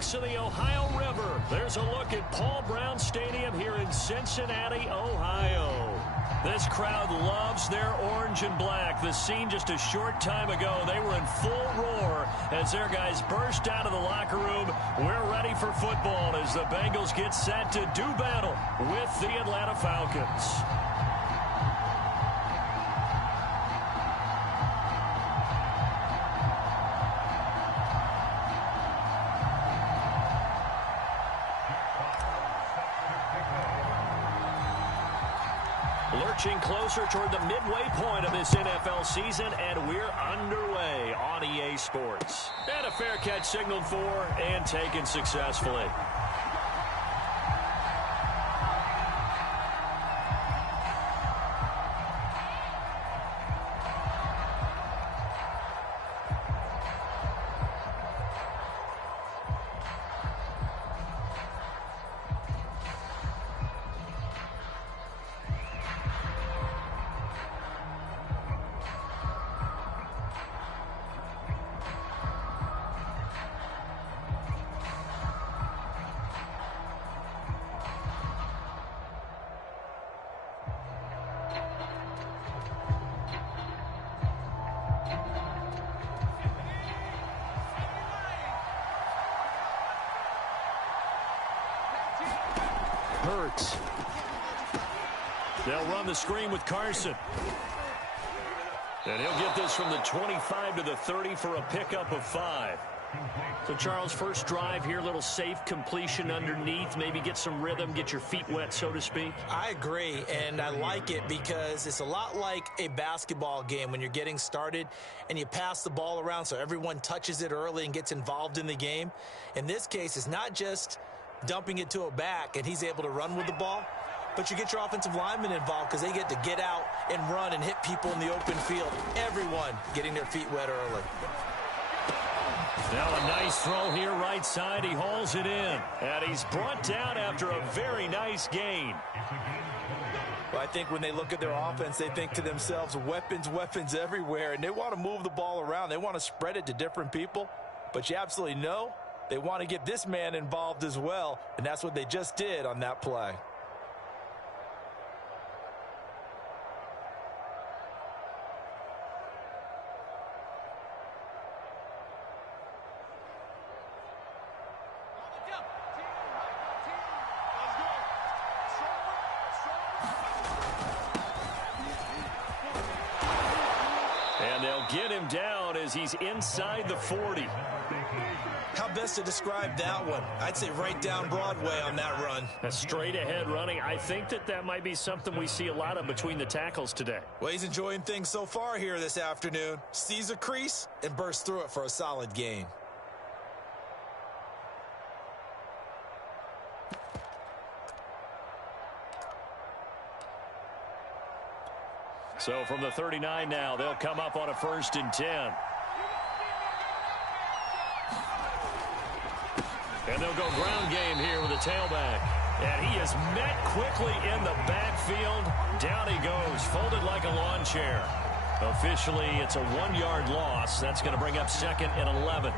banks of the Ohio River. There's a look at Paul Brown Stadium here in Cincinnati, Ohio. This crowd loves their orange and black. The scene just a short time ago, they were in full roar as their guys burst out of the locker room. We're ready for football as the Bengals get set to do battle with the Atlanta Falcons. Lurching closer toward the midway point of this NFL season, and we're underway on EA Sports. And a fair catch signaled for and taken successfully. Hurts. They'll run the screen with Carson. And he'll get this from the 25 to the 30 for a pickup of 5. So, Charles, first drive here, little safe completion underneath. Maybe get some rhythm, get your feet wet, so to speak. I agree, and I like it because it's a lot like a basketball game when you're getting started and you pass the ball around so everyone touches it early and gets involved in the game. In this case, it's not just dumping it to a back and he's able to run with the ball, but you get your offensive linemen involved because they get to get out and run and hit people in the open field. Everyone getting their feet wet early. Now a nice throw here right side. He hauls it in, and he's brought down after a very nice gain. Well, I think when they look at their offense, they think to themselves, weapons, weapons everywhere, and they want to move the ball around. They want to spread it to different people, but you absolutely know they want to get this man involved as well, and that's what they just did on that play. And they'll get him down as he's inside the 40. How best to describe that one? I'd say right down Broadway on that run. A straight ahead running. I think that might be something we see a lot of between the tackles today. Well, he's enjoying things so far here this afternoon. Sees a crease and bursts through it for a solid gain. So from the 39 now, they'll come up on a 1st and 10. And they'll go ground game here with a tailback. And he is met quickly in the backfield. Down he goes, folded like a lawn chair. Officially, it's a 1-yard loss. That's going to bring up 2nd and 11.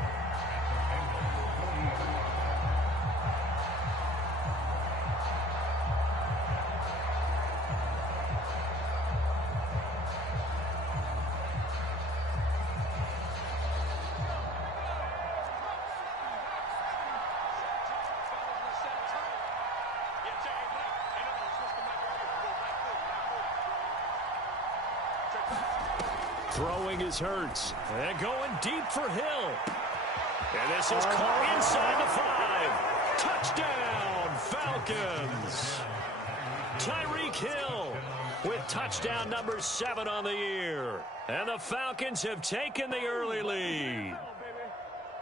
Throwing is Hurts. And going deep for Hill. And this is caught inside the 5. Touchdown, Falcons. Tyreek Hill with touchdown number 7 on the year. And the Falcons have taken the early lead.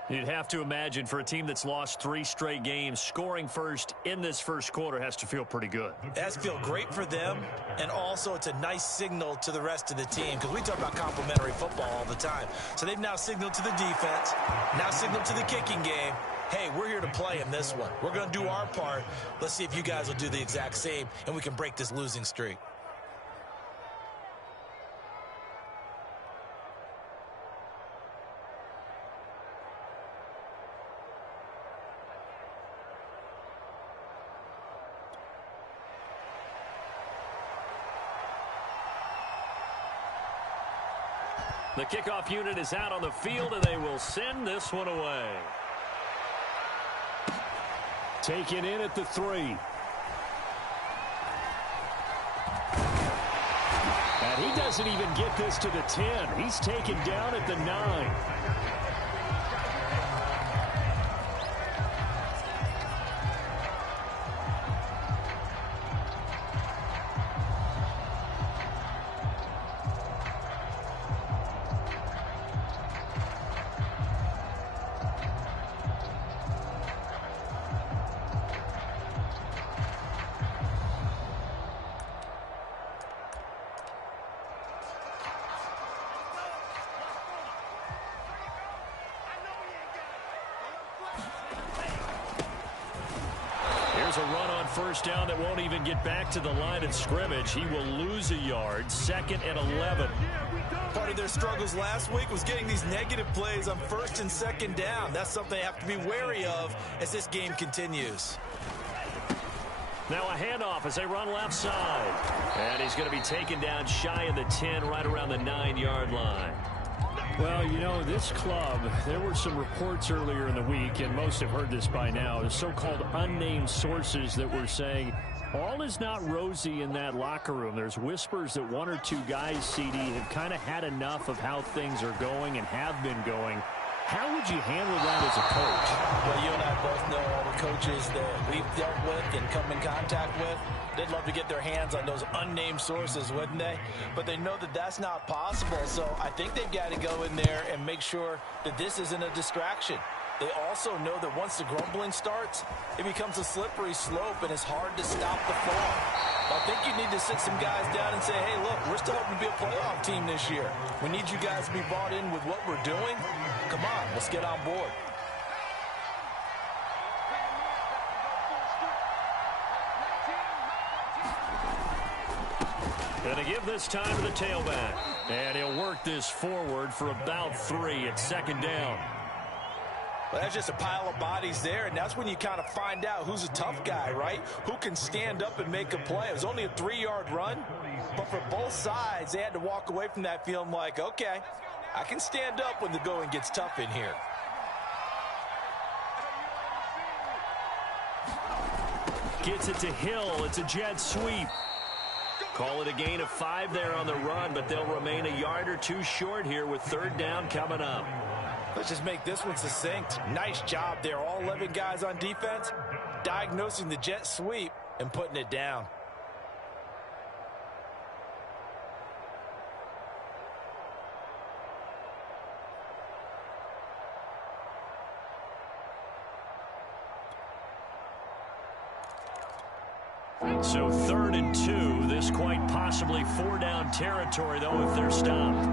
You'd have to imagine for a team that's lost 3 straight games, scoring first in this first quarter has to feel pretty good. It has to feel great for them, and also it's a nice signal to the rest of the team because we talk about complementary football all the time. So they've now signaled to the defense, now signaled to the kicking game, hey, we're here to play in this one. We're going to do our part. Let's see if you guys will do the exact same, and we can break this losing streak. The kickoff unit is out on the field, and they will send this one away. Taken in at the 3. And he doesn't even get this to the 10. He's taken down at the 9. A run on first down that won't even get back to the line of scrimmage. He will lose a yard. 2nd and 11. Part of their struggles last week was getting these negative plays on 1st and 2nd down. That's something they have to be wary of as this game continues. Now a handoff as they run left side. And he's going to be taken down shy of the 10, right around the 9-yard line. Well, you know, this club, there were some reports earlier in the week, and most have heard this by now, the so-called unnamed sources that were saying all is not rosy in that locker room. There's whispers that 1 or 2 guys, CD, have kind of had enough of how things are going and have been going. How would you handle that as a coach? Well, you and I both know all the coaches that we've dealt with and come in contact with. They'd love to get their hands on those unnamed sources, wouldn't they? But they know that that's not possible, so I think they've got to go in there and make sure that this isn't a distraction. They also know that once the grumbling starts, it becomes a slippery slope, and it's hard to stop the form. I think you need to sit some guys down and say, hey, look, we're still hoping to be a playoff team this year. We need you guys to be bought in with what we're doing. Come on, let's get on board. Going to give this time to the tailback. And he'll work this forward for about 3 at 2nd down. Well, that's just a pile of bodies there, and that's when you kind of find out who's a tough guy, right? Who can stand up and make a play. It was only a 3-yard run, but for both sides, they had to walk away from that feeling like, okay, I can stand up when the going gets tough in here. Gets it to Hill. It's a jet sweep. Call it a gain of 5 there on the run, but they'll remain a yard or 2 short here with 3rd down coming up. Let's just make this one succinct. Nice job there. All 11 guys on defense diagnosing the jet sweep and putting it down. So 3rd and 2. This quite possibly 4-down territory, though, if they're stopped.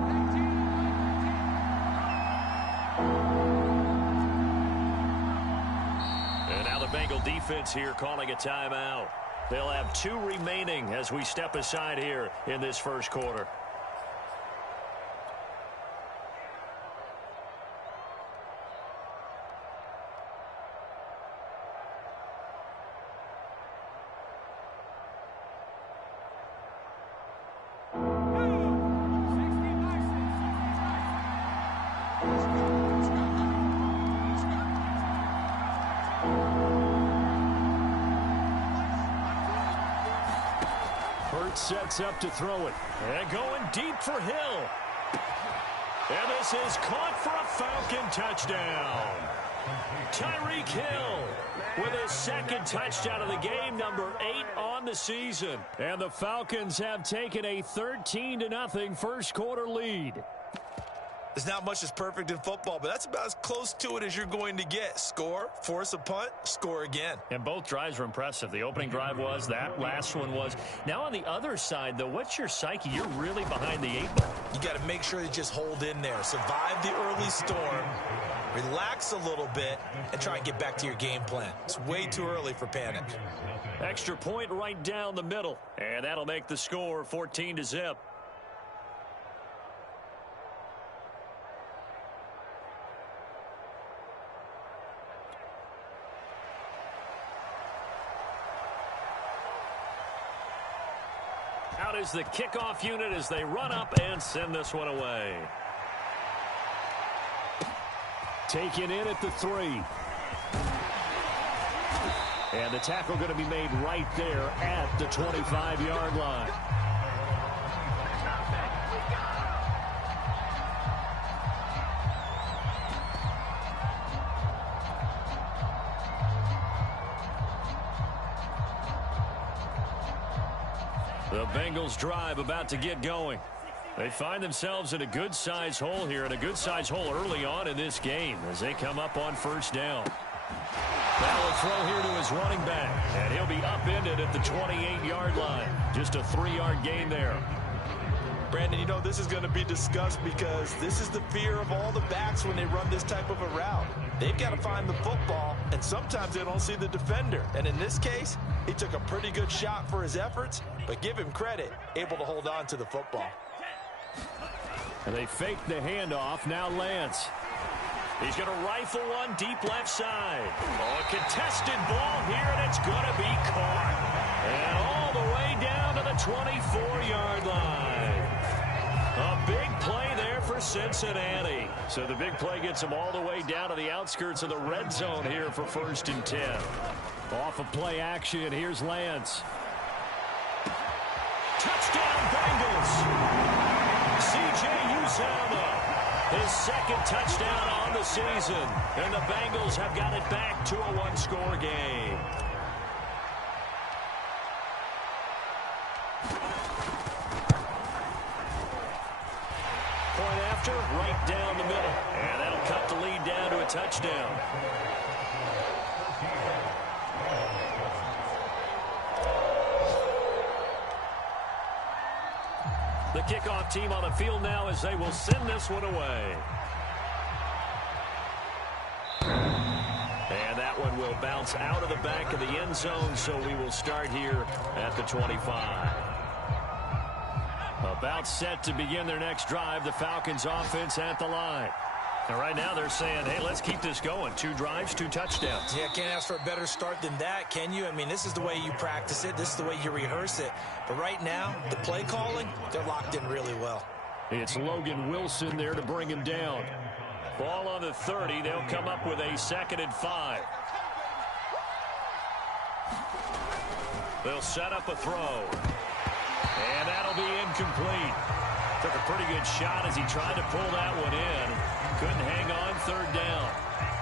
And now the Bengal defense here calling a timeout. They'll have 2 remaining as we step aside here in this first quarter. Sets up to throw it. And going deep for Hill. And this is caught for a Falcon touchdown. Tyreek Hill with his 2nd touchdown of the game, number 8 on the season. And the Falcons have taken a 13-0 first quarter lead. There's not much that's perfect in football, but that's about as close to it as you're going to get. Score, force a punt, score again. And both drives were impressive. The opening drive was, that last one was. Now on the other side, though, what's your psyche? You're really behind the 8 ball. You got to make sure you just hold in there. Survive the early storm, relax a little bit, and try and get back to your game plan. It's way too early for panic. Extra point right down the middle. And that'll make the score 14-0. Out is the kickoff unit as they run up and send this one away. Taken in at the 3. And the tackle going to be made right there at the 25-yard line. The Bengals drive about to get going. They find themselves in a good-sized hole here, and a good-sized hole early on in this game as they come up on first down. Now a throw here to his running back, and he'll be upended at the 28-yard line. Just a 3-yard gain there. Brandon, you know, this is going to be discussed because this is the fear of all the backs when they run this type of a route. They've got to find the football, and sometimes they don't see the defender. And in this case, he took a pretty good shot for his efforts, but give him credit, able to hold on to the football. And they fake the handoff. Now Lance. He's going to rifle one deep left side. Oh, a contested ball here, and it's going to be caught. And all the way down to the 24-yard line. A big play there for Cincinnati. So the big play gets them all the way down to the outskirts of the red zone here for 1st and 10. Off of play action, here's Lance. Touchdown Bengals. C.J. Uzomah. His second touchdown on the season. And the Bengals have got it back to a one-score game. Point after, right down the middle. And that'll cut the lead down to a touchdown. The kickoff team on the field now as they will send this one away. And that one will bounce out of the back of the end zone, so we will start here at the 25. About set to begin their next drive, the Falcons offense at the line. And right now they're saying, hey, let's keep this going. 2 drives, 2 touchdowns. Yeah, can't ask for a better start than that, can you? I mean, this is the way you practice it. This is the way you rehearse it. But right now, the play calling, they're locked in really well. It's Logan Wilson there to bring him down. Ball on the 30. They'll come up with a 2nd and 5. They'll set up a throw. And that'll be incomplete. Took a pretty good shot as he tried to pull that one in. Couldn't hang on 3rd down.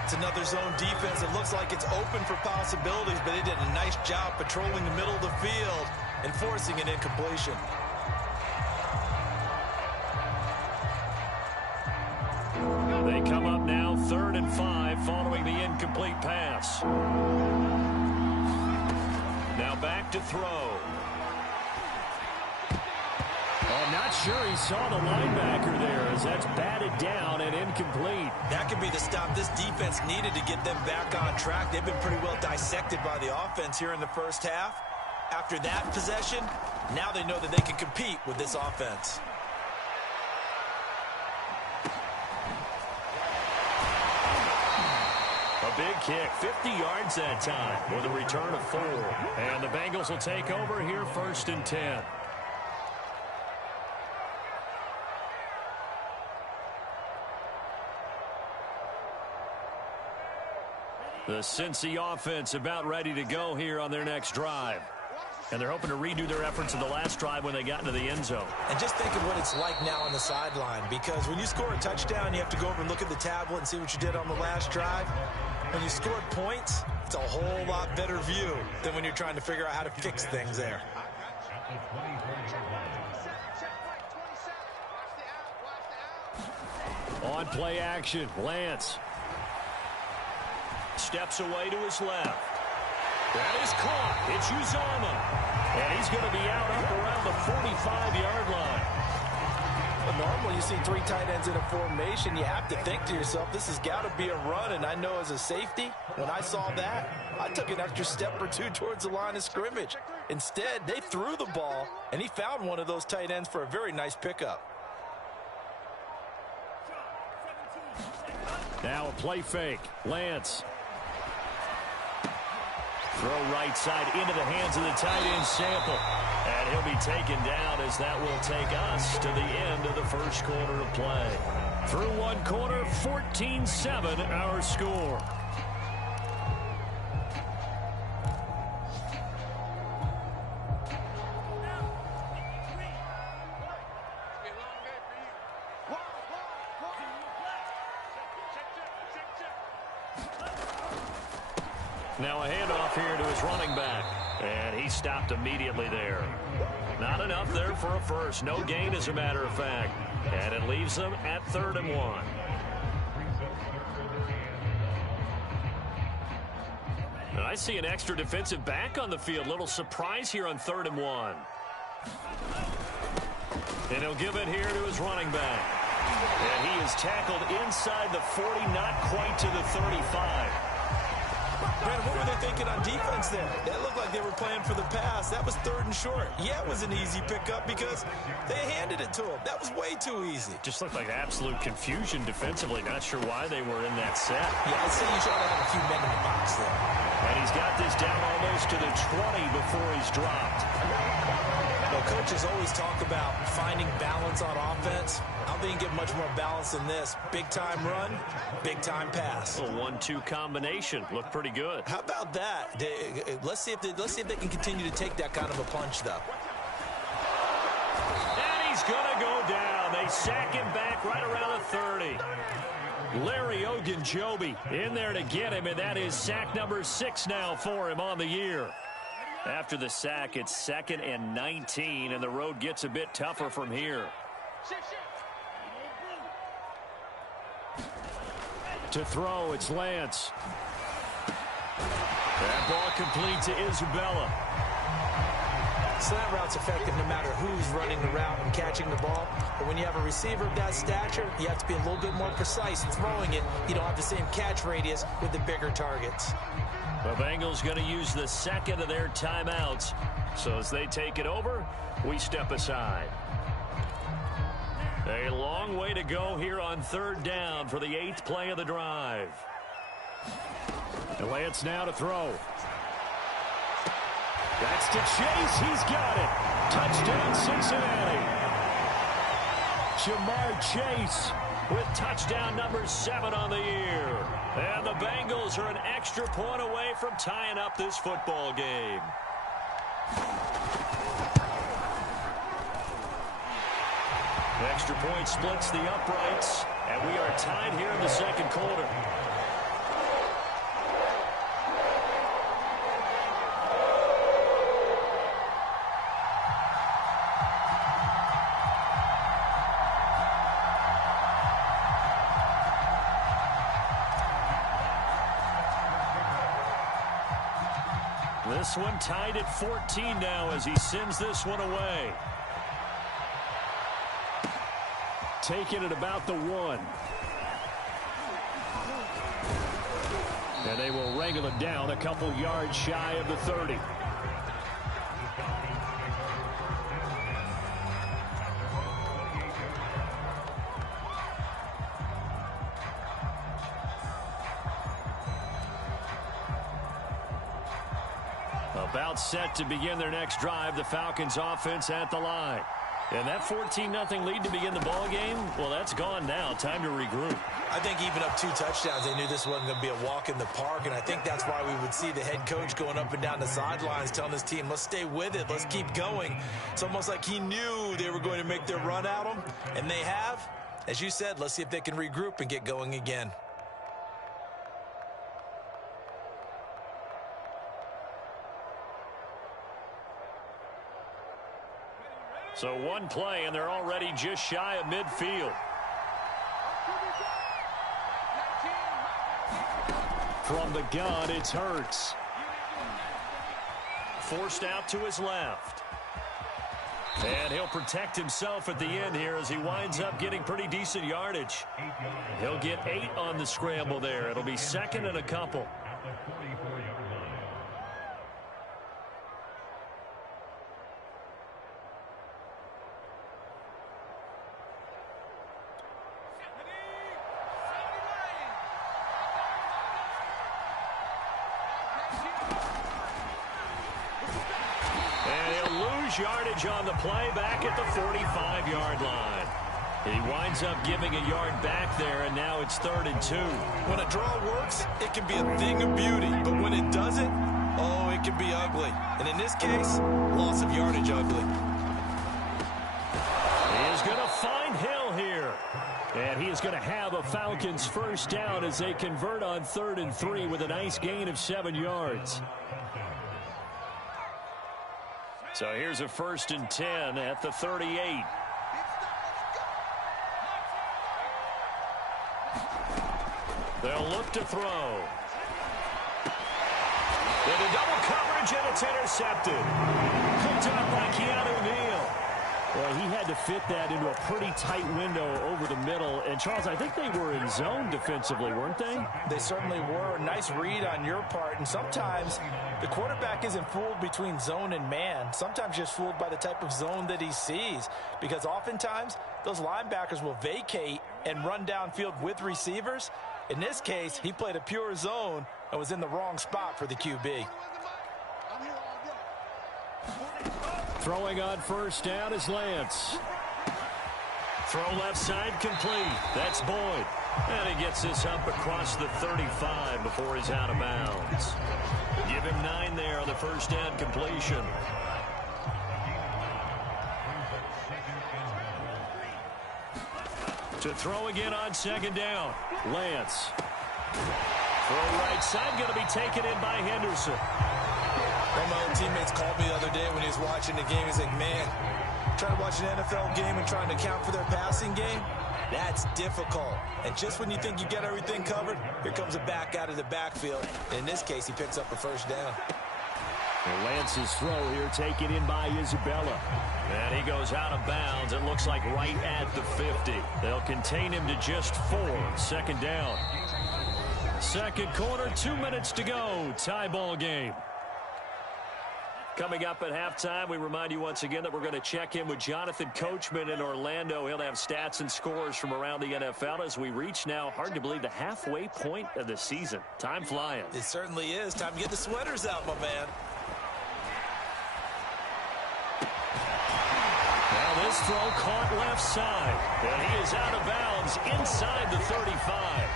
It's another zone defense. It looks like it's open for possibilities, but they did a nice job patrolling the middle of the field and forcing an incompletion. They come up now 3rd and 5 following the incomplete pass. Now back to throw. I'm not sure he saw the linebacker there as that's batted down and incomplete. That could be the stop this defense needed to get them back on track. They've been pretty well dissected by the offense here in the first half. After that possession, now they know that they can compete with this offense. A big kick, 50 yards that time with a return of 4. And the Bengals will take over here 1st and 10. The Cincy offense about ready to go here on their next drive. And they're hoping to redo their efforts in the last drive when they got into the end zone. And just think of what it's like now on the sideline, because when you score a touchdown, you have to go over and look at the tablet and see what you did on the last drive. When you scored points, it's a whole lot better view than when you're trying to figure out how to fix things there. On play action, Lance. Steps away to his left. That is caught. It's Uzomah. And he's going to be out up around the 45-yard line. Well, normally you see 3 tight ends in a formation, you have to think to yourself, this has got to be a run. And I know as a safety, when I saw that, I took an extra step or 2 towards the line of scrimmage. Instead, they threw the ball, and he found one of those tight ends for a very nice pickup. Now a play fake. Lance. Throw right side into the hands of the tight end Sample. And he'll be taken down as that will take us to the end of the first quarter of play. Through one quarter, 14-7 our score. Now a handoff here to his running back. And he stopped immediately there. Not enough there for a first. No gain, as a matter of fact. And it leaves them at 3rd and 1. And I see an extra defensive back on the field. Little surprise here on 3rd and 1. And he'll give it here to his running back. And he is tackled inside the 40, not quite to the 35. Brad, what were they thinking on defense there? That looked like they were playing for the pass. That was 3rd and short. Yeah, it was an easy pickup because they handed it to him. That was way too easy. Just looked like absolute confusion defensively. Not sure why they were in that set. Yeah, I'd say you try to have a few men in the box there. And he's got this down almost to the 20 before he's dropped. Well, coaches always talk about finding balance on offense. I don't think you get much more balance than this. Big-time run, big-time pass. A 1-2 combination. Looked pretty good. How about that? Let's see if they can continue to take that kind of a punch, though. And he's going to go down. They sack him back right around the 30. Larry Ogunjobi in there to get him, and that is sack number 6 now for him on the year. After the sack, it's 2nd and 19, and the road gets a bit tougher from here. To throw, it's Lance. That ball complete to Isabella. Slant route's effective no matter who's running the route and catching the ball. But when you have a receiver of that stature, you have to be a little bit more precise in throwing it. You don't have the same catch radius with the bigger targets. The Bengals going to use the 2nd of their timeouts. So as they take it over, we step aside. A long way to go here on 3rd down for the 8th play of the drive. And Lance now to throw. That's to Chase. He's got it. Touchdown, Cincinnati. Jamar Chase with touchdown number 7 on the year. And the Bengals are an extra point away from tying up this football game. The extra point splits the uprights, and we are tied here in the 2nd quarter. This one tied at 14 now as he sends this one away. Taking it about the 1. And they will wrangle it down a couple yards shy of the 30. About set to begin their next drive, the Falcons offense at the line. And that 14-0 lead to begin the ball game, well, that's gone now. Time to regroup. I think even up 2 touchdowns, they knew this wasn't going to be a walk in the park, and I think that's why we would see the head coach going up and down the sidelines telling his team, let's stay with it, let's keep going. It's almost like he knew they were going to make their run at him, and they have. As you said, let's see if they can regroup and get going again. So one play, and they're already just shy of midfield. From the gun, it's Hurts. Forced out to his left. And he'll protect himself at the end here as he winds up getting pretty decent yardage. He'll get 8 on the scramble there. It'll be 2nd and a couple. Yardage on the play back at the 45-yard line. He winds up giving a yard back there, and now it's 3rd and 2. When a draw works, it can be a thing of beauty. But when it doesn't, oh, it can be ugly. And in this case, loss of yardage ugly. He is going to find Hill here. And he is going to have a Falcons first down as they convert on 3rd and 3 with a nice gain of 7 yards. So here's a 1st and 10 at the 38. They'll look to throw. Into double coverage, and it's intercepted. Picked up by Keanu Neal. Well, he had to fit that into a pretty tight window over the middle. And, Charles, I think they were in zone defensively, weren't they? They certainly were. Nice read on your part. And sometimes the quarterback isn't fooled between zone and man. Sometimes just fooled by the type of zone that he sees. Because oftentimes, those linebackers will vacate and run downfield with receivers. In this case, he played a pure zone and was in the wrong spot for the QB. Throwing on first down is Lance. Throw left side complete. That's Boyd. And he gets this up across the 35 before he's out of bounds. Give him 9 there on the first down completion. To throw again on 2nd down. Lance. Throw right side, going to be taken in by Henderson. One of my old teammates called me the other day when he was watching the game. He's like, man, trying to watch an NFL game and trying to account for their passing game, that's difficult. And just when you think you get everything covered, here comes a back out of the backfield. And in this case, he picks up a first down. And Lance's throw here taken in by Isabella. And he goes out of bounds. It looks like right at the 50. They'll contain him to just 4. 2nd down. 2nd quarter, 2 minutes to go. Tie ball game. Coming up at halftime, we remind you once again that we're going to check in with Jonathan Coachman in Orlando. He'll have stats and scores from around the NFL as we reach now, hard to believe, the halfway point of the season. Time flying. It certainly is. Time to get the sweaters out, my man. Now this throw caught left side. And he is out of bounds inside the 35.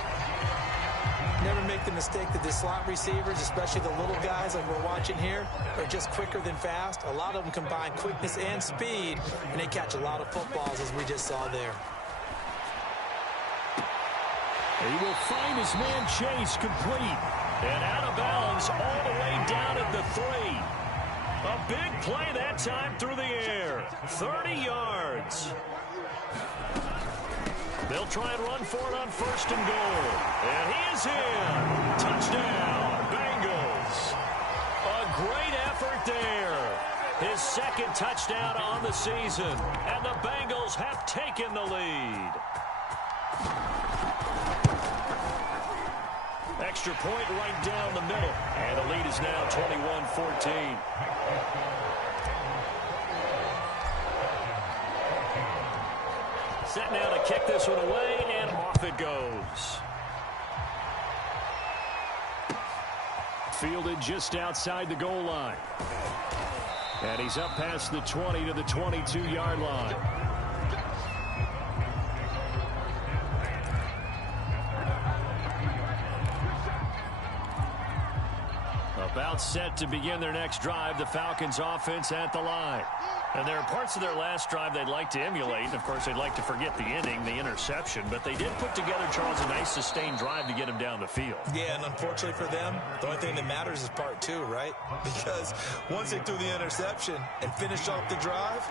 Never make the mistake that the slot receivers, especially the little guys like we're watching here, are just quicker than fast. A lot of them combine quickness and speed, and they catch a lot of footballs, as we just saw there. He will find his man Chase complete. And out of bounds all the way down at the 3. A big play that time through the air. 30 yards. They'll try and run for it on 1st and goal. And he is in. Touchdown, Bengals. A great effort there. His 2nd touchdown on the season. And the Bengals have taken the lead. Extra point right down the middle. And the lead is now 21-14. Set now to kick this one away, and off it goes. Fielded just outside the goal line. And he's up past the 20 to the 22-yard line. About set to begin their next drive, the Falcons offense at the line. And there are parts of their last drive they'd like to emulate. And, of course, they'd like to forget the ending, the interception. But they did put together, Charles, a nice sustained drive to get him down the field. Yeah, and unfortunately for them, the only thing that matters is part 2, right? Because once they threw the interception and finished off the drive,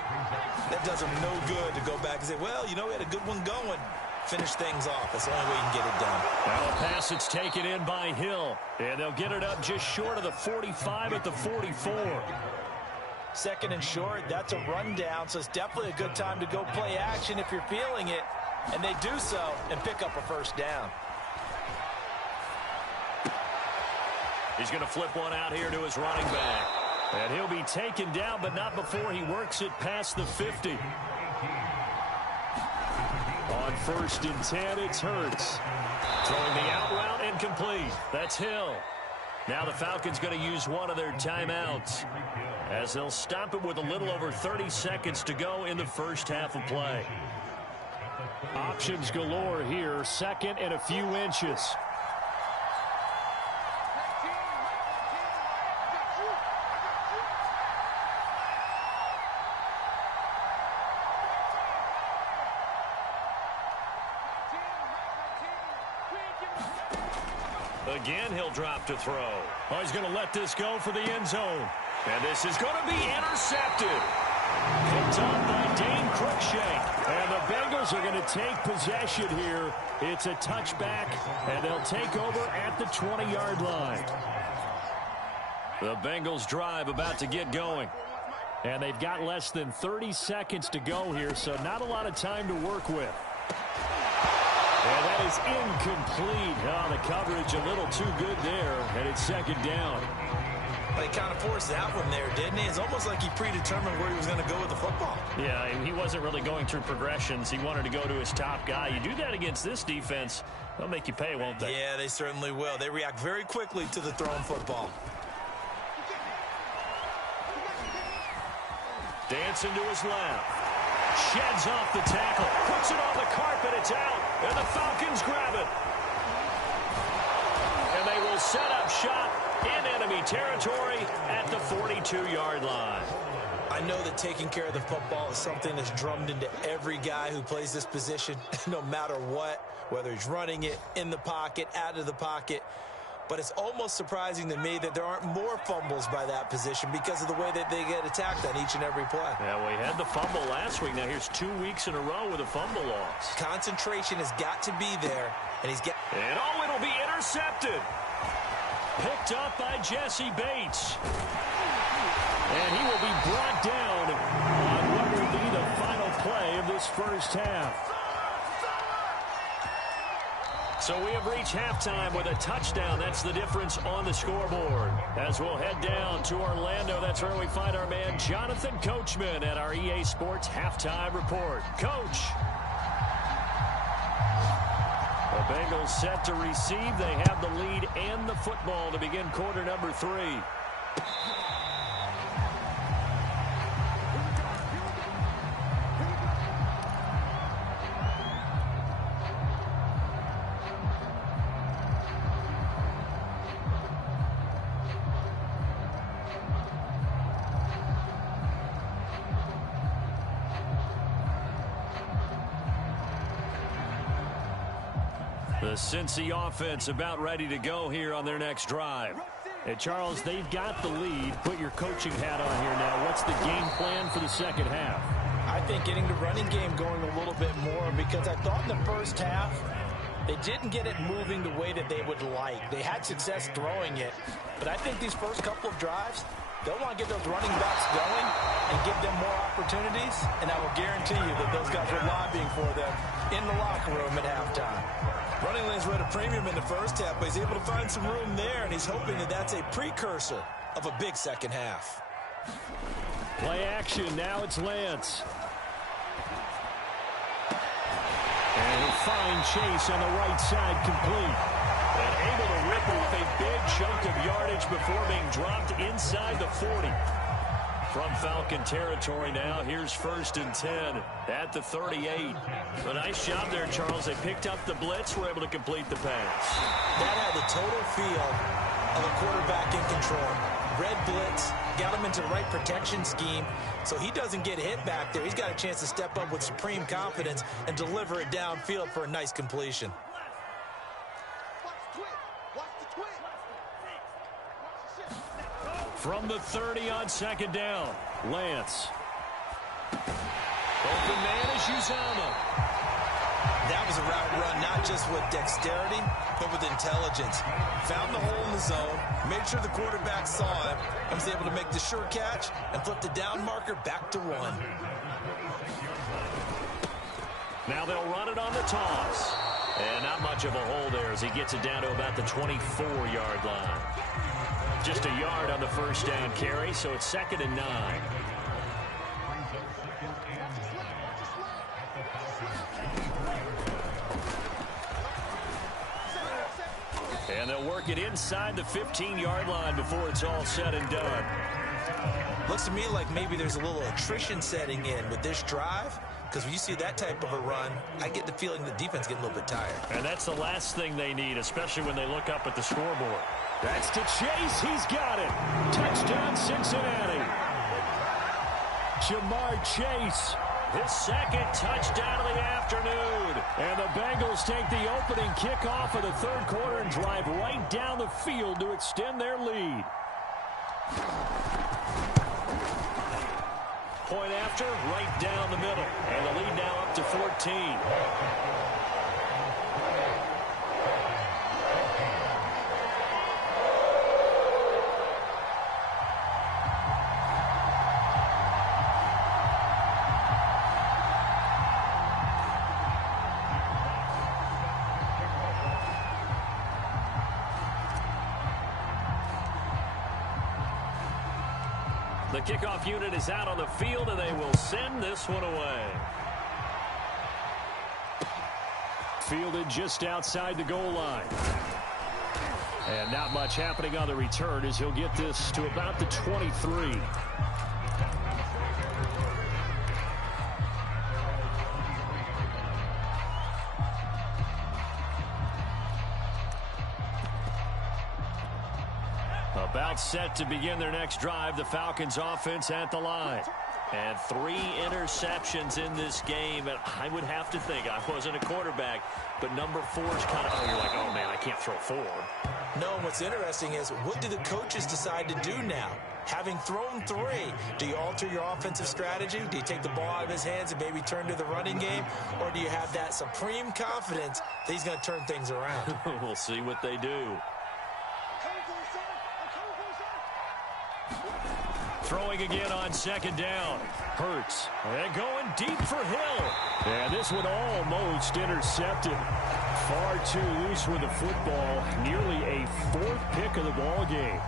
that does them no good to go back and say, well, you know, we had a good one going. Finish things off. That's the only way you can get it done. Now a pass that's taken in by Hill. And they'll get it up just short of the 45 at the 44. 2nd and short, that's a rundown, so it's definitely a good time to go play action if you're feeling it. And they do so and pick up a first down. He's going to flip one out here to his running back. And he'll be taken down, but not before he works it past the 50. On 1st and 10, it's Hurts. Throwing the out route and complete. That's Hill. Now the Falcons going to use one of their timeouts as they'll stop it with a little over 30 seconds to go in the first half of play. Options galore here. Second and a few inches. Again, he'll drop to throw. Oh, he's going to let this go for the end zone. And this is going to be intercepted. Picked up by Dane Cruikshank. And the Bengals are going to take possession here. It's a touchback, and they'll take over at the 20-yard line. The Bengals drive about to get going. And they've got less than 30 seconds to go here, so not a lot of time to work with. And that is incomplete. Oh, the coverage a little too good there, and it's second down. He kind of forced that one there, didn't he? It's almost like he predetermined where he was going to go with the football. Yeah, he wasn't really going through progressions. He wanted to go to his top guy. You do that against this defense, they'll make you pay, won't they? Yeah, they certainly will. They react very quickly to the thrown football. Dancing to his left. Sheds off the tackle. Puts it on the carpet. It's out. And the Falcons grab it. And they will set up shop in enemy territory at the 42-yard line. I know that taking care of the football is something that's drummed into every guy who plays this position, no matter what, whether he's running it, in the pocket, out of the pocket. But it's almost surprising to me that there aren't more fumbles by that position because of the way that they get attacked on each and every play. Yeah, we had the fumble last week. Now here's 2 weeks in a row with a fumble loss. Concentration has got to be there, and he's got. And oh, it'll be intercepted. Picked up by Jesse Bates. And he will be brought down on what will be the final play of this first half. So we have reached halftime with a touchdown. That's the difference on the scoreboard. As we'll head down to Orlando, that's where we find our man Jonathan Coachman at our EA Sports Halftime Report. Coach. The Bengals set to receive. They have the lead and the football to begin quarter number 3. The Cincy offense about ready to go here on their next drive. And Charles, they've got the lead. Put your coaching hat on here now. What's the game plan for the second half? I think getting the running game going a little bit more, because I thought in the first half they didn't get it moving the way that they would like. They had success throwing it, but I think these first couple of drives, they'll want to get those running backs going and give them more opportunities, and I will guarantee you that those guys are lobbying for them in the locker room at halftime. Running lanes were at a premium in the first half, but he's able to find some room there, and he's hoping that that's a precursor of a big second half. Play action. Now it's Lance. And a fine chase on the right side, complete. And able to rip off a big chunk of yardage before being dropped inside the 40. From Falcon territory now, here's 1st and 10 at the 38. A nice job there, Charles. They picked up the blitz, were able to complete the pass. That had the total feel of a quarterback in control. Red blitz, got him into the right protection scheme, so he doesn't get hit back there. He's got a chance to step up with supreme confidence and deliver it downfield for a nice completion. From the 30 on second down, Lance. Open man is Uzama. That was a route run, not just with dexterity, but with intelligence. Found the hole in the zone, made sure the quarterback saw him, and was able to make the sure catch and flip the down marker back to 1. Now they'll run it on the toss. And not much of a hole there as he gets it down to about the 24-yard line. Just a yard on the first down carry, so it's 2nd and 9. And they'll work it inside the 15-yard line before it's all said and done. Looks to me like maybe there's a little attrition setting in with this drive. because when you see that type of a run, I get the feeling the defense getting a little bit tired. And that's the last thing they need, especially when they look up at the scoreboard. That's to Chase. He's got it. Touchdown, Cincinnati. Jamar Chase, his second touchdown of the afternoon. And the Bengals take the opening kickoff of the third quarter and drive right down the field to extend their lead. Point after, right down the middle. And the lead now up to 14. The kickoff unit is out on the field, and they will send this one away. Fielded just outside the goal line. And not much happening on the return as he'll get this to about the 23. About set to begin their next drive. The Falcons offense at the line. And 3 interceptions in this game. And I would have to think, I wasn't a quarterback, but number 4 is kind of, you're like, oh man, I can't throw 4. No, what's interesting is, what do the coaches decide to do now? Having thrown 3, do you alter your offensive strategy? Do you take the ball out of his hands and maybe turn to the running game? Or do you have that supreme confidence that he's going to turn things around? We'll see what they do. Throwing again on second down. Hurts. And going deep for Hill. And this one almost intercepted. Far too loose with the football. Nearly a 4th pick of the ball game.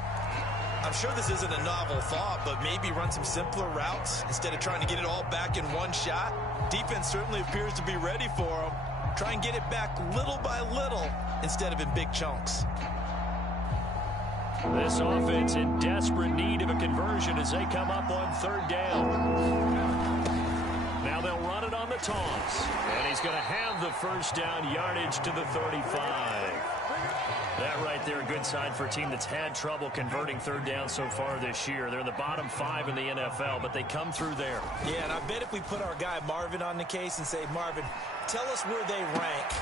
I'm sure this isn't a novel thought, but maybe run some simpler routes instead of trying to get it all back in one shot. Defense certainly appears to be ready for him. Try and get it back little by little instead of in big chunks. This offense in desperate need of a conversion as they come up on third down. Now they'll run it on the toss. And he's going to have the first down yardage to the 35. That right there, a good sign for a team that's had trouble converting third down so far this year. They're in the bottom 5 in the NFL, but they come through there. Yeah, and I bet if we put our guy Marvin on the case and say, Marvin, tell us where they rank.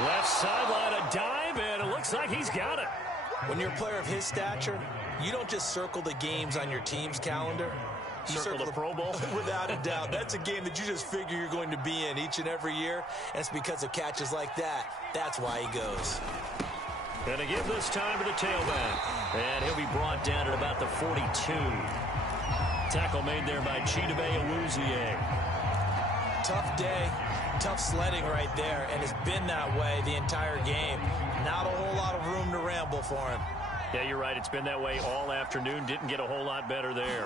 Left sideline, a dive, and it looks like he's got it. When you're a player of his stature, you don't just circle the games on your team's calendar. You circle the Pro Bowl? Without a doubt. That's a game that you just figure you're going to be in each and every year, and it's because of catches like that. That's why he goes. Going to give this time to the tailback. And he'll be brought down at about the 42. Tackle made there by Chidobe Awuzie. Tough day. Tough sledding right there, and it's been that way the entire game. Not a whole lot of room to ramble for him. Yeah, you're right. It's been that way all afternoon. Didn't get a whole lot better there.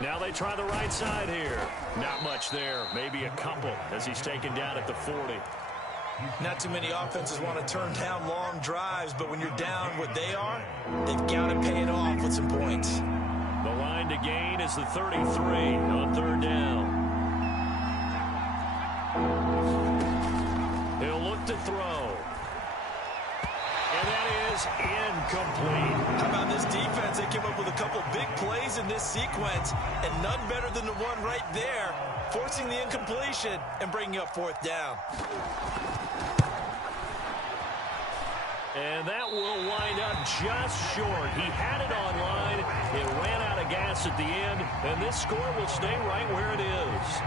Now they try the right side here. Not much there. Maybe a couple as he's taken down at the 40. Not too many offenses want to turn down long drives, but when you're down what they are, they've got to pay it off with some points. The line to gain is the 33 on third down. He'll look to throw. And that is incomplete. How about this defense? They came up with a couple big plays in this sequence, and none better than the one right there, forcing the incompletion and bringing up fourth down. And that will wind up just short. He had it on line. It ran out of gas at the end, and this score will stay right where it is.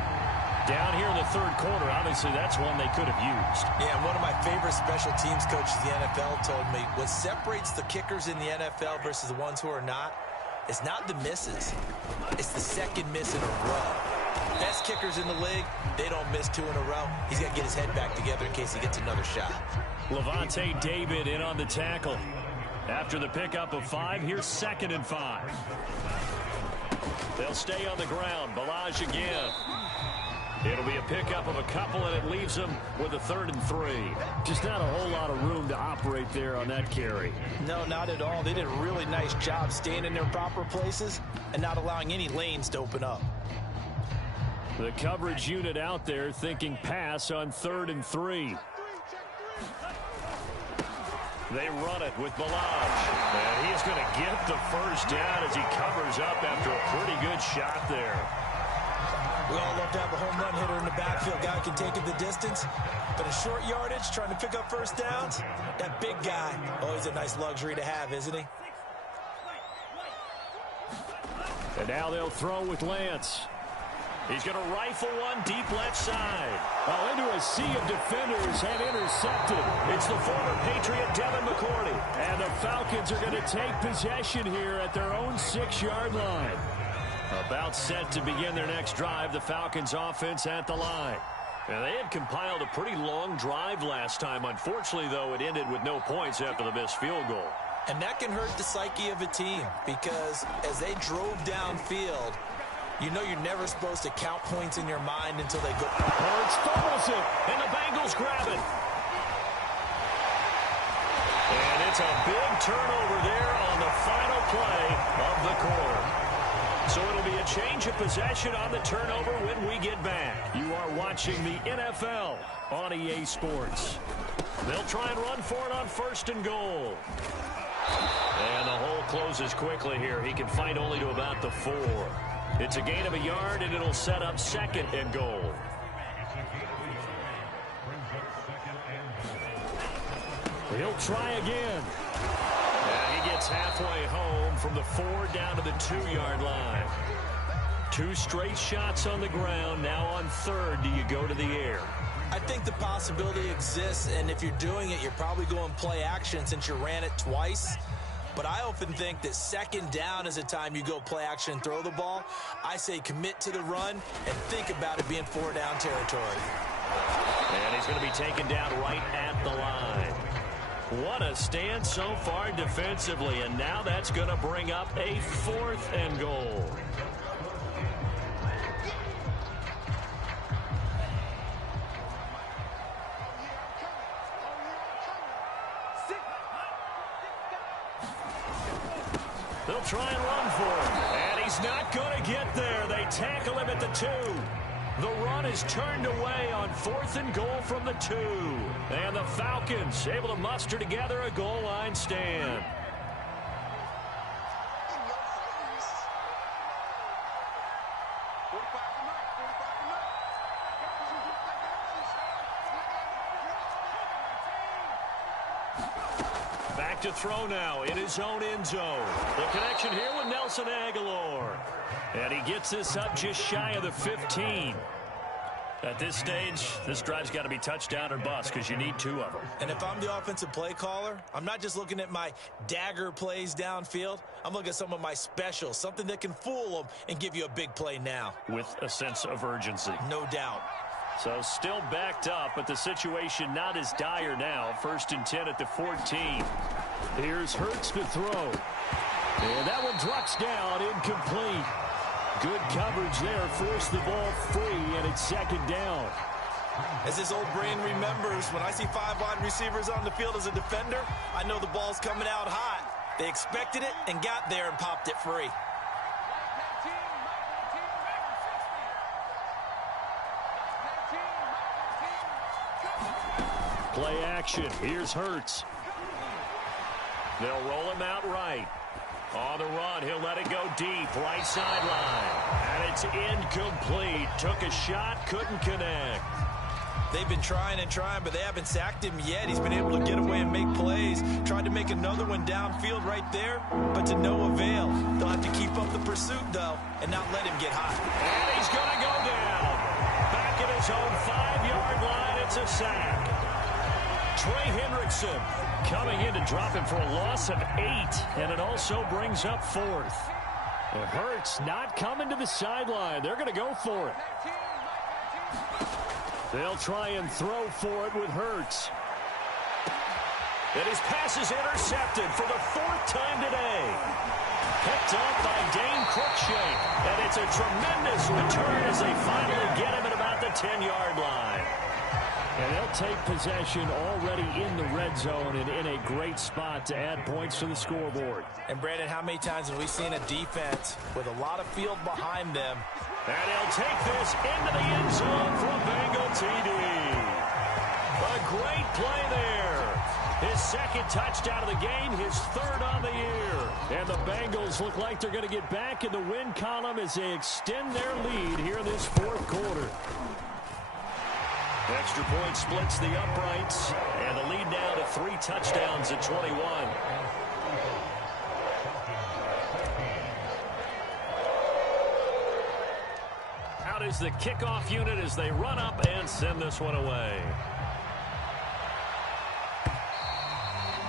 Down here in the third quarter, obviously that's one they could have used. Yeah, and one of my favorite special teams coaches in the NFL told me what separates the kickers in the NFL versus the ones who are not is not the misses. It's the second miss in a row. Best kickers in the league, they don't miss 2 in a row. He's got to get his head back together in case he gets another shot. Levante David in on the tackle. After the pickup of 5, here's 2nd and 5. They'll stay on the ground. Balaj again. It'll be a pickup of a couple, and it leaves them with a 3rd and 3. Just not a whole lot of room to operate there on that carry. No, not at all. They did a really nice job staying in their proper places and not allowing any lanes to open up. The coverage unit out there thinking pass on 3rd and 3. They run it with Balaj. And he's going to get the first down as he covers up after a pretty good shot there. We all love to have a home run hitter in the backfield. Guy can take it the distance. But in short yardage, trying to pick up first downs, that big guy, always a nice luxury to have, isn't he? And now they'll throw with Lance. He's going to rifle one deep left side. Well, into a sea of defenders and intercepted. It's the former Patriot Devin McCourty. And the Falcons are going to take possession here at their own 6-yard line. About set to begin their next drive, the Falcons offense at the line. And they had compiled a pretty long drive last time. Unfortunately, though, it ended with no points after the missed field goal. And that can hurt the psyche of a team because as they drove downfield, you know you're never supposed to count points in your mind until they go. Hurts fumbles it, and the Bengals grab it. And it's a big turnover there on the final play of the quarter. So it'll be a change of possession on the turnover when we get back. You are watching the NFL on EA Sports. They'll try and run for it on 1st and goal. And the hole closes quickly here. He can fight only to about the 4. It's a gain of a yard, and it'll set up 2nd and goal. He'll try again. And he gets halfway home from the 4 down to the 2-yard line. 2 straight shots on the ground. Now on 3rd, do you go to the air? I think the possibility exists, and if you're doing it, you're probably going play action since you ran it twice. But I often think that 2nd down is a time you go play action and throw the ball. I say commit to the run and think about it being 4-down territory. And he's going to be taken down right at the line. What a stand so far defensively, and now that's going to bring up a 4th and goal. They'll try and run for it, and he's not going to get there. They tackle him at the 2. The run is turned away on 4th and goal from the 2. And the Falcons able to muster together a goal line stand. Back to throw now in his own end zone. The connection here with Nelson Aguilar. And he gets this up just shy of the 15. At this stage, this drive's got to be touchdown or bust because you need 2 of them. And if I'm the offensive play caller, I'm not just looking at my dagger plays downfield. I'm looking at some of my specials, something that can fool them and give you a big play now. With a sense of urgency. No doubt. So still backed up, but the situation not as dire now. 1st and 10 at the 14. Here's Hurts to throw. And that one drops down, incomplete. Good coverage there, forced the ball free, and it's 2nd down. As his old brain remembers, when I see 5 wide receivers on the field as a defender, I know the ball's coming out hot. They expected it and got there and popped it free. Play action. Here's Hurts. They'll roll him out right. On the run, he'll let it go deep, right sideline. And it's incomplete. Took a shot, couldn't connect. They've been trying and trying, but they haven't sacked him yet. He's been able to get away and make plays. Tried to make another one downfield right there, but to no avail. They'll have to keep up the pursuit, though, and not let him get hot. And he's going to go down. Back at his own 5-yard line, it's a sack. Trey Hendrickson coming in to drop him for a loss of 8, and it also brings up 4th. It hurts not coming to the sideline. They're going to go for it. They'll try and throw for it with Hurts. And his pass is intercepted for the 4th time today. Picked up by Dane Cruikshank, and it's a tremendous return as they finally get him at about the 10-yard line. And they'll take possession already in the red zone and in a great spot to add points to the scoreboard. And, Brandon, how many times have we seen a defense with a lot of field behind them? And he'll take this into the end zone for a Bengal TD. A great play there. His second touchdown of the game, his third on the year. And the Bengals look like they're going to get back in the win column as they extend their lead here in this fourth quarter. Extra point splits the uprights, and the lead now to 3 touchdowns at 21. Out is the kickoff unit as they run up and send this one away.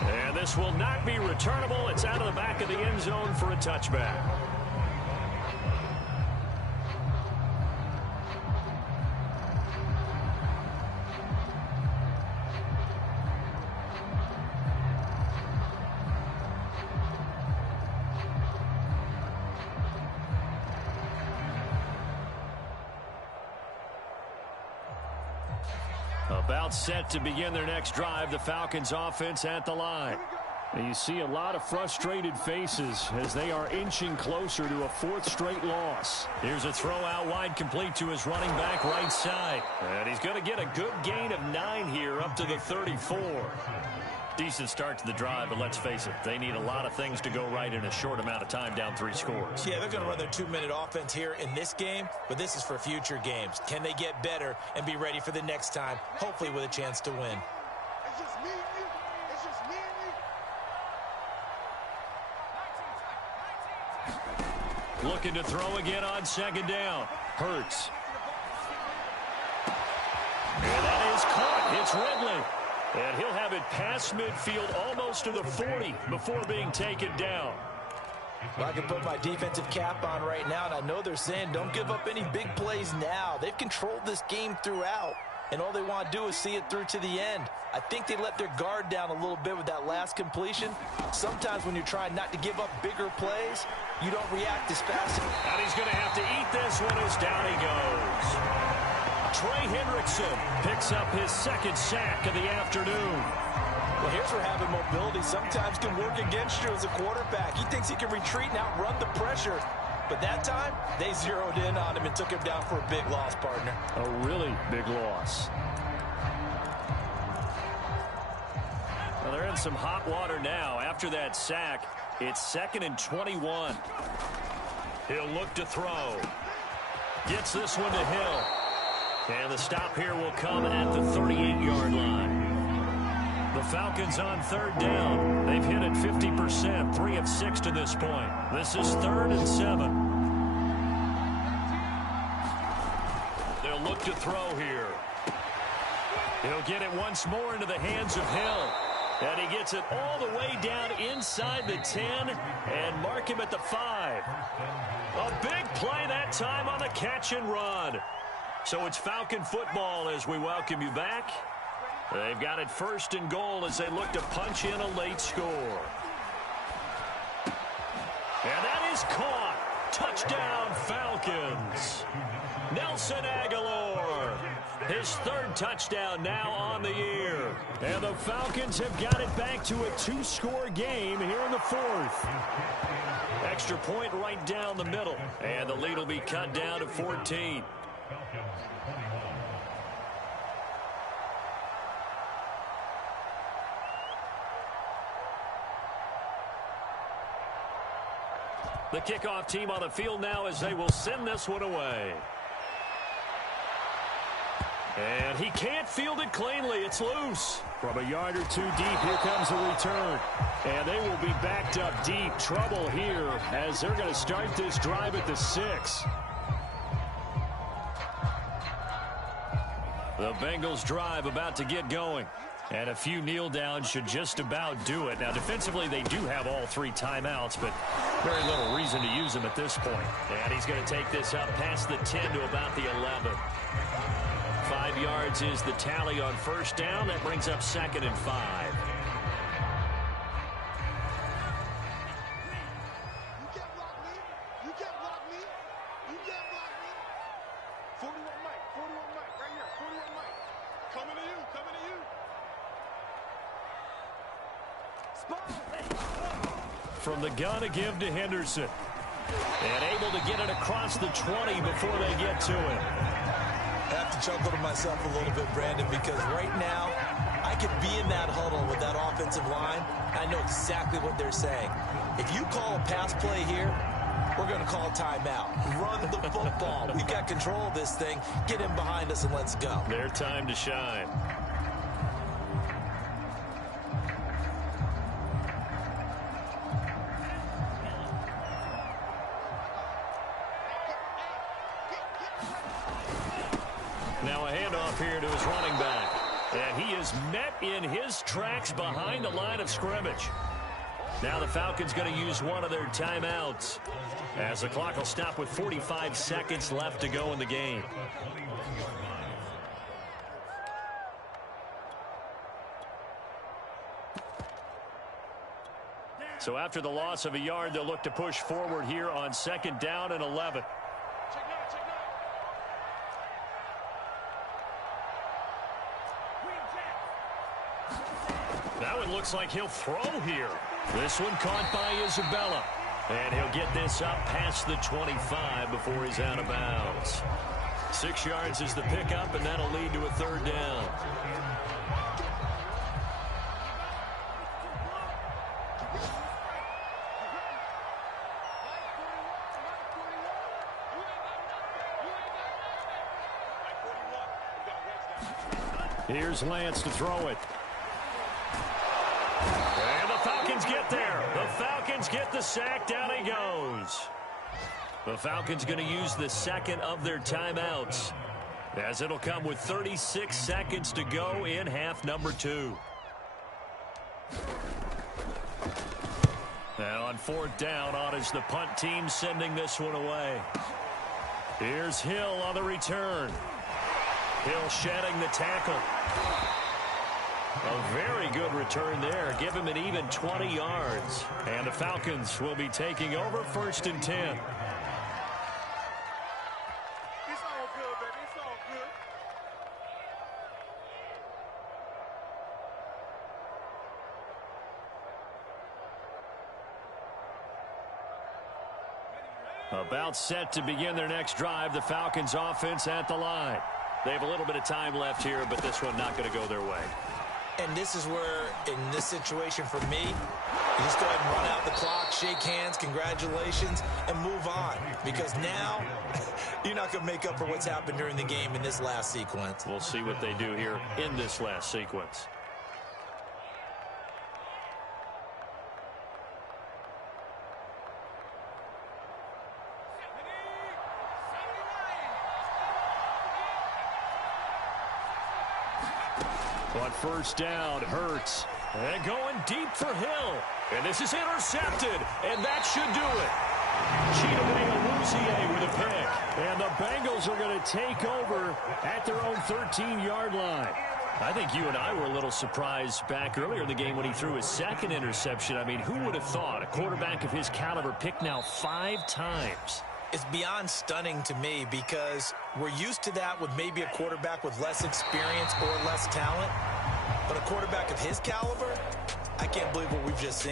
And this will not be returnable. It's out of the back of the end zone for a touchback. About set to begin their next drive, the Falcons offense at the line. And you see a lot of frustrated faces as they are inching closer to a 4th straight loss. Here's a throw out wide, complete to his running back right side. And he's going to get a good gain of 9 here up to the 34. Decent start to the drive, but let's face it, they need a lot of things to go right in a short amount of time, down 3 scores. Yeah, they're going to run their 2-minute offense here in this game, but this is for future games. Can they get better and be ready for the next time, hopefully with a chance to win? It's just me and you. It's just me and you. Looking to throw again on 2nd down. Hurts. And that is caught. It's Ridley. And he'll have it past midfield almost to the 40 before being taken down. Well, I can put my defensive cap on right now, and I know they're saying don't give up any big plays now. They've controlled this game throughout, and all they want to do is see it through to the end. I think they let their guard down a little bit with that last completion. Sometimes when you're trying not to give up bigger plays, you don't react as fast. And he's going to have to eat this one as down he goes. Trey Hendrickson picks up his 2nd sack of the afternoon. Well, here's where having mobility sometimes can work against you as a quarterback. He thinks he can retreat and outrun the pressure. But that time, they zeroed in on him and took him down for a big loss, partner. A really big loss. Well, they're in some hot water now. After that sack, it's 2nd and 21. He'll look to throw. Gets this one to Hill. And the stop here will come at the 38-yard line. The Falcons on 3rd down. They've hit it 50%, 3 of 6 to this point. This is 3rd and 7. They'll look to throw here. He'll get it once more into the hands of Hill. And he gets it all the way down inside the 10 and mark him at the 5. A big play that time on the catch and run. So it's Falcon football as we welcome you back. They've got it 1st and goal as they look to punch in a late score. And that is caught. Touchdown, Falcons. Nelson Aguilar. His 3rd touchdown now on the year. And the Falcons have got it back to a 2-score game here in the 4th. Extra point right down the middle. And the lead will be cut down to 14. The kickoff team on the field now as they will send this one away. And he can't field it cleanly. It's loose. From a yard or 2 deep, here comes the return. And they will be backed up deep. Trouble here as they're going to start this drive at the 6. The Bengals drive about to get going. And a few kneel downs should just about do it. Now, defensively, they do have all 3 timeouts, but very little reason to use them at this point. And he's going to take this up past the 10 to about the 11. 5 yards is the tally on 1st down. That brings up 2nd and 5. You can't block me. You can't block me. You can't block me. 41 Mike. 41 Mike. Right here. 41 Mike. Coming to you. From the gun to give to Henderson. And able to get it across the 20 before they get to him. I have to chuckle to myself a little bit, Brandon, because right now I could be in that huddle with that offensive line. I know exactly what they're saying. If you call a pass play here, we're going to call timeout. Run the football. We've got control of this thing. Get in behind us and let's go. Their time to shine. Now a handoff here to his running back. And he is met in his tracks behind the line of scrimmage. Now the Falcons going to use one of their timeouts, as the clock will stop with 45 seconds left to go in the game. So after the loss of a yard, they'll look to push forward here on 2nd down and 11. Now it looks like he'll throw here. This one caught by Isabella. And he'll get this up past the 25 before he's out of bounds. 6 yards is the pickup, and that'll lead to a 3rd down. Here's Lance to throw it. And the Falcons get there. The Falcons get the sack. Down he goes. The Falcons going to use the 2nd of their timeouts, as it'll come with 36 seconds to go in half number 2. Now on 4th down, on is the punt team sending this one away. Here's Hill on the return. Hill shedding the tackle. A very good return there. Give him an even 20 yards. And the Falcons will be taking over 1st and 10. It's all good, baby. It's all good. About set to begin their next drive. The Falcons offense at the line. They have a little bit of time left here, but this one not going to go their way. And this is where, in this situation for me, you just go ahead and run out the clock, shake hands, congratulations, and move on. Because now, you're not going to make up for what's happened during the game in this last sequence. We'll see what they do here in this last sequence. On 1st down, Hurts. And going deep for Hill. And this is intercepted. And that should do it. Cheetah with a pick. And the Bengals are going to take over at their own 13-yard line. I think you and I were a little surprised back earlier in the game when he threw his 2nd interception. I mean, who would have thought a quarterback of his caliber picked now 5 times? It's beyond stunning to me because we're used to that with maybe a quarterback with less experience or less talent. But a quarterback of his caliber, I can't believe what we've just seen.